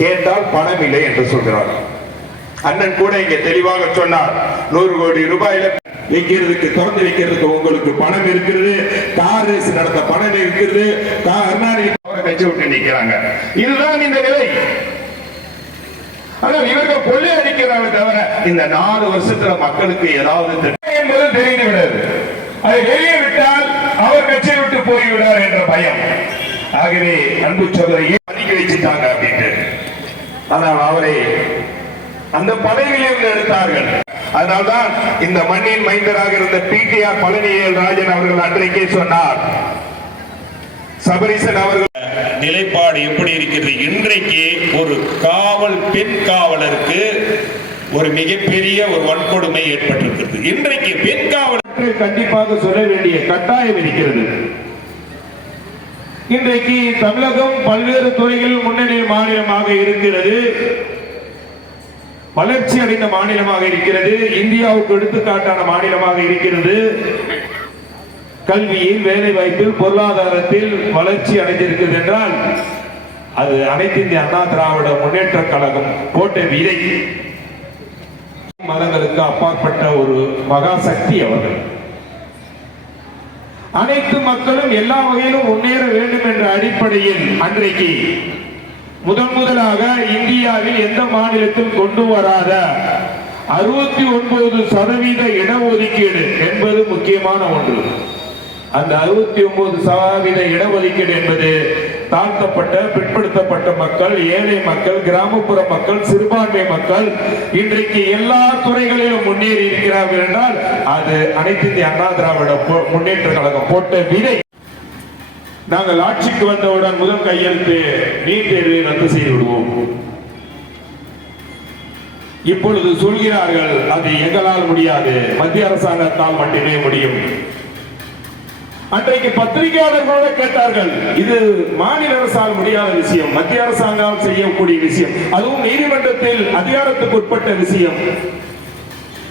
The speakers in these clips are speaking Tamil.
கேட்டால் பணம் இல்லை என்று சொல்கிறார். அண்ணன் கூட இங்க தெளிவாக சொன்னார் நூறு கோடி ரூபாயில வைக்கிறதுக்கு திறந்து வைக்கிறதுக்கு உங்களுக்கு பணம் இருக்கிறது கார் ரேஸ் நடத்த பணம் இருக்கிறது கருணாநிதி அவரை விட்டு நிற்கிறாங்க இதுதான் இந்த நிலை. ஆனால் இவர்கள் கொள்ளை அடிக்கிறாங்க தவிர இந்த நாலு வருஷத்துல மக்களுக்கு ஏதாவது என்பது தெரிந்து விடாது அதை வெளியே விட்டால் அவர் கட்சியை விட்டு போய்விடார் என்ற பயம். ஆகவே அன்பு சோதரையை பதுக்கி வச்சுட்டாங்க அப்படின்ட்டு. ஆனால் அவரை அந்த பதவியிலிருந்து எடுத்தார்கள். அதனால்தான் இந்த மண்ணின் மைந்தராக இருந்த பிடிஆர் பழனியல் ராஜன் அவர்கள் அன்றைக்கே சொன்னார் சபரீசன் அவர்கள் நிலைப்பாடு எப்படி இருக்கிறது? இன்றைக்கு ஒரு காவல் பெண் காவலருக்கு ஒரு மிகப்பெரிய ஒரு வன்கொடுமை ஏற்பட்டிருக்கிறது. இன்றைக்கு பெண் காவலர் பற்றி கண்டிப்பாக சொல்ல வேண்டிய கட்டாயம் இருக்கிறது. இன்றைக்கு தமிழகம் பல்வேறு துறைகளில் முன்னணி மாநிலமாக இருக்கிறது. வளர்ச்சி அடைந்த மாநிலமாக இருக்கிறது. இந்தியாவுக்கு எடுத்துக்காட்டான மாநிலமாக இருக்கிறது. கல்வியில் வேலை வாய்ப்பில் பொருளாதாரத்தில் வளர்ச்சி அடைந்திருக்கிறது என்றால் அது அனைத்து இந்திய அண்ணா திராவிட முன்னேற்ற கழகம் போட்ட விதை மதங்களுக்கு அப்பாற்பட்ட ஒரு மகா சக்தி அவர்கள். அனைத்து மக்களும் எல்லா வகையிலும் முன்னேற வேண்டும் என்ற அடிப்படையில் அன்றைக்கு முதன் முதலாக இந்தியாவில் எந்த மாநிலத்தில் கொண்டு வராத அறுபத்தி ஒன்பது சதவீத இடஒதுக்கீடு என்பது முக்கியமான ஒன்று. அந்த அறுபத்தி ஒன்பது சதவீத இடஒதுக்கீடு என்பது தாழ்த்தப்பட்ட பிற்படுத்தப்பட்ட மக்கள் ஏழை மக்கள் கிராமப்புற மக்கள் சிறுபான்மை மக்கள் இன்றைக்கு எல்லா துறைகளிலும் முன்னேறி இருக்கிறார்கள் என்றால் அது அனைத்து இந்திய அண்ணா திராவிட போ- முன்னேற்ற கழகம் போட்ட விதை. நாங்கள் ஆட்சிக்கு வந்தவுடன் முதல் கையெழுத்து நீட் தேர்வை ரத்து செய்து விடுவோம் இப்பொழுது சொல்கிறார்கள் அது எங்களால் முடியாது. மத்திய அரசாங்கத்தால் மட்டுமே முடியும். அன்றைக்கு பத்திரிகையாளர்களோட கேட்டார்கள். இது மாநில அரசால் முடியாத விஷயம் மத்திய அரசாங்கம் செய்யக்கூடிய விஷயம் அதுவும் நீதிமன்றத்தில் அதிகாரத்துக்கு உட்பட்ட விஷயம்.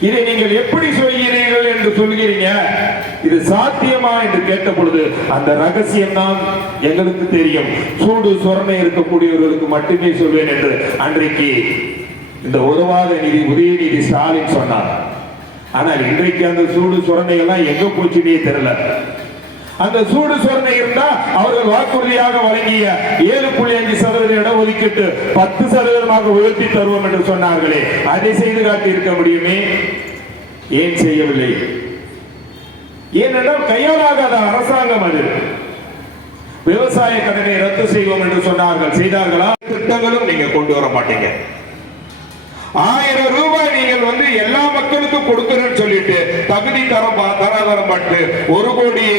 இதை நீங்கள் எப்படி சொல்கிறீர்கள் என்று சொல்கிறீங்க? இது சாத்தியமா என்று கேட்ட பொழுது அந்த ரகசியம் தான் எங்களுக்கு தெரியும். சூடு சொரணை இருக்கக்கூடியவர்களுக்கு மட்டுமே சொல்வேன் என்று அன்றைக்கு இந்த உதவாத நிதி உதயநிதி ஸ்டாலின் சொன்னார். ஆனால் இன்றைக்கு அந்த சூடு சுரணை எல்லாம் எங்க போச்சுன்னே தெரியல. அந்த சூடு சொரணை இருந்தா அவர்கள் வாக்குறுதியாக வழங்கிய ஏழு புள்ளி அஞ்சு சதவீத இடஒதுக்கீட்டு பத்து சதவீதமாக உயர்த்தி தருவோம் என்று சொன்னார்களே. அதை செய்து காட்டி இருக்க முடியுமே? ஏன் செய்யவில்லை? ஏனென்றால் கையாளாகாத அரசாங்கம் அது. விவசாய கடனை ரத்து செய்வோம் என்று சொன்னார்கள். செய்தார்களா? திட்டங்களும் நீங்க கொண்டு வர மாட்டீங்க. ஆயிரம் ரூபாய் நீங்கள் வந்து எல்லா மக்களுக்கும் கொடுக்கணும்னு சொல்லிட்டு தகுதி தரம் தராதரம் பட்டு ஒரு கோடியே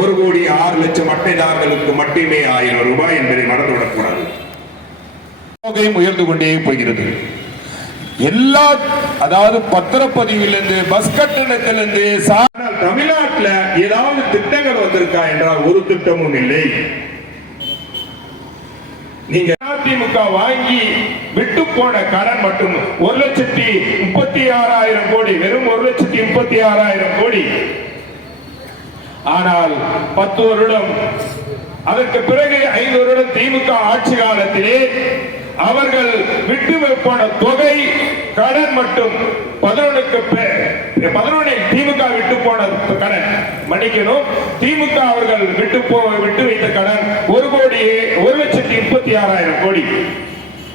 ஒரு கோடி ஆறு லட்சம் அட்டைதாரர்களுக்கு மட்டுமே ஆயிரம் ரூபாய் என்பதை மறந்துவிடக்கூடாது உயர்ந்து கொண்டே போகிறது. எல்லா அதாவது பத்திரப்பதிவிலிருந்து பஸ் கட்டணத்திலிருந்து தமிழ்நாட்டில் ஏதாவது திட்டங்கள் வந்திருக்கா என்றால் ஒரு திட்டமும் இல்லை. நீங்க அதிமுக வாங்கி விட்டு போன கடன் மட்டும் ஒரு லட்சத்தி முப்பத்தி ஆறாயிரம் கோடி வெறும் ஒரு லட்சத்தி முப்பத்தி ஆறாயிரம் கோடி. ஆனால் பத்து வருடம் அதற்கு பிறகு ஐந்து வருடம் திமுக ஆட்சி காலத்திலே அவர்கள் விட்டு வைப்பான தொகை கடன் மட்டும் பதினொன்றுக்கு பதினொன்னை திமுக விட்டு போன கடன். மன்னிக்கணும் திமுக அவர்கள் விட்டு போ விட்டு வைத்த கடன் ஒரு கோடியே ஒரு லட்சம் முப்பத்தி ஆறாயிரம் கோடி.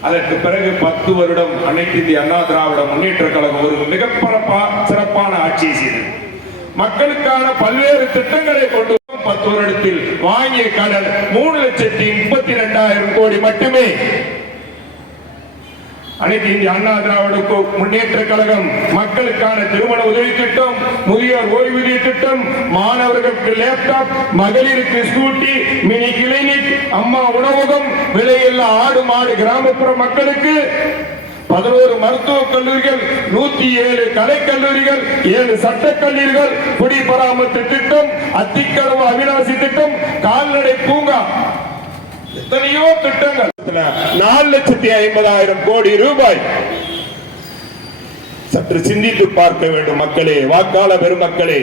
அதற்கு பிறகு பத்து வருடம் அனைத்து இந்திய அண்ணா திராவிட முன்னேற்ற கழகம் ஒரு மிக சிறப்பான ஆட்சியை செய்தது. மக்களுக்கான பல்வேறு திட்டங்களை கொண்டு பத்து வருடத்தில் வாங்கிய கடன் மூணு லட்சத்தி முப்பத்தி ரெண்டாயிரம் கோடி மட்டுமே. அனைத்து இந்திய அண்ணா திராவிட முன்னேற்ற கழகம் மக்களுக்கான திருமண உதவி திட்டம் முதியோர் ஓய்வூதிய திட்டம் மாணவர்களுக்கு லேப்டாப் மகளிருக்கு ஸ்கூட்டி மினி கிளினிக் அம்மா உணவகம் விலையில்லா ஆடு மாடு கிராமப்புற மக்களுக்கு பதினோரு மருத்துவக் கல்லூரிகள் நூத்தி ஏழு கலைக்கல்லூரிகள் ஏழு சட்டக்கல்லூரிகள் குடிபராமத்து திட்டம் அத்திக்கடவு அவிநாசி திட்டம் கால்நடை பூங்கா. எத்தனையோ திட்டங்கள். நாலு லட்சத்தி ஐம்பதாயிரம் கோடி ரூபாய். சற்று சிந்தித்து பார்க்க வேண்டும் மக்களே வாக்காள பெருமக்களே.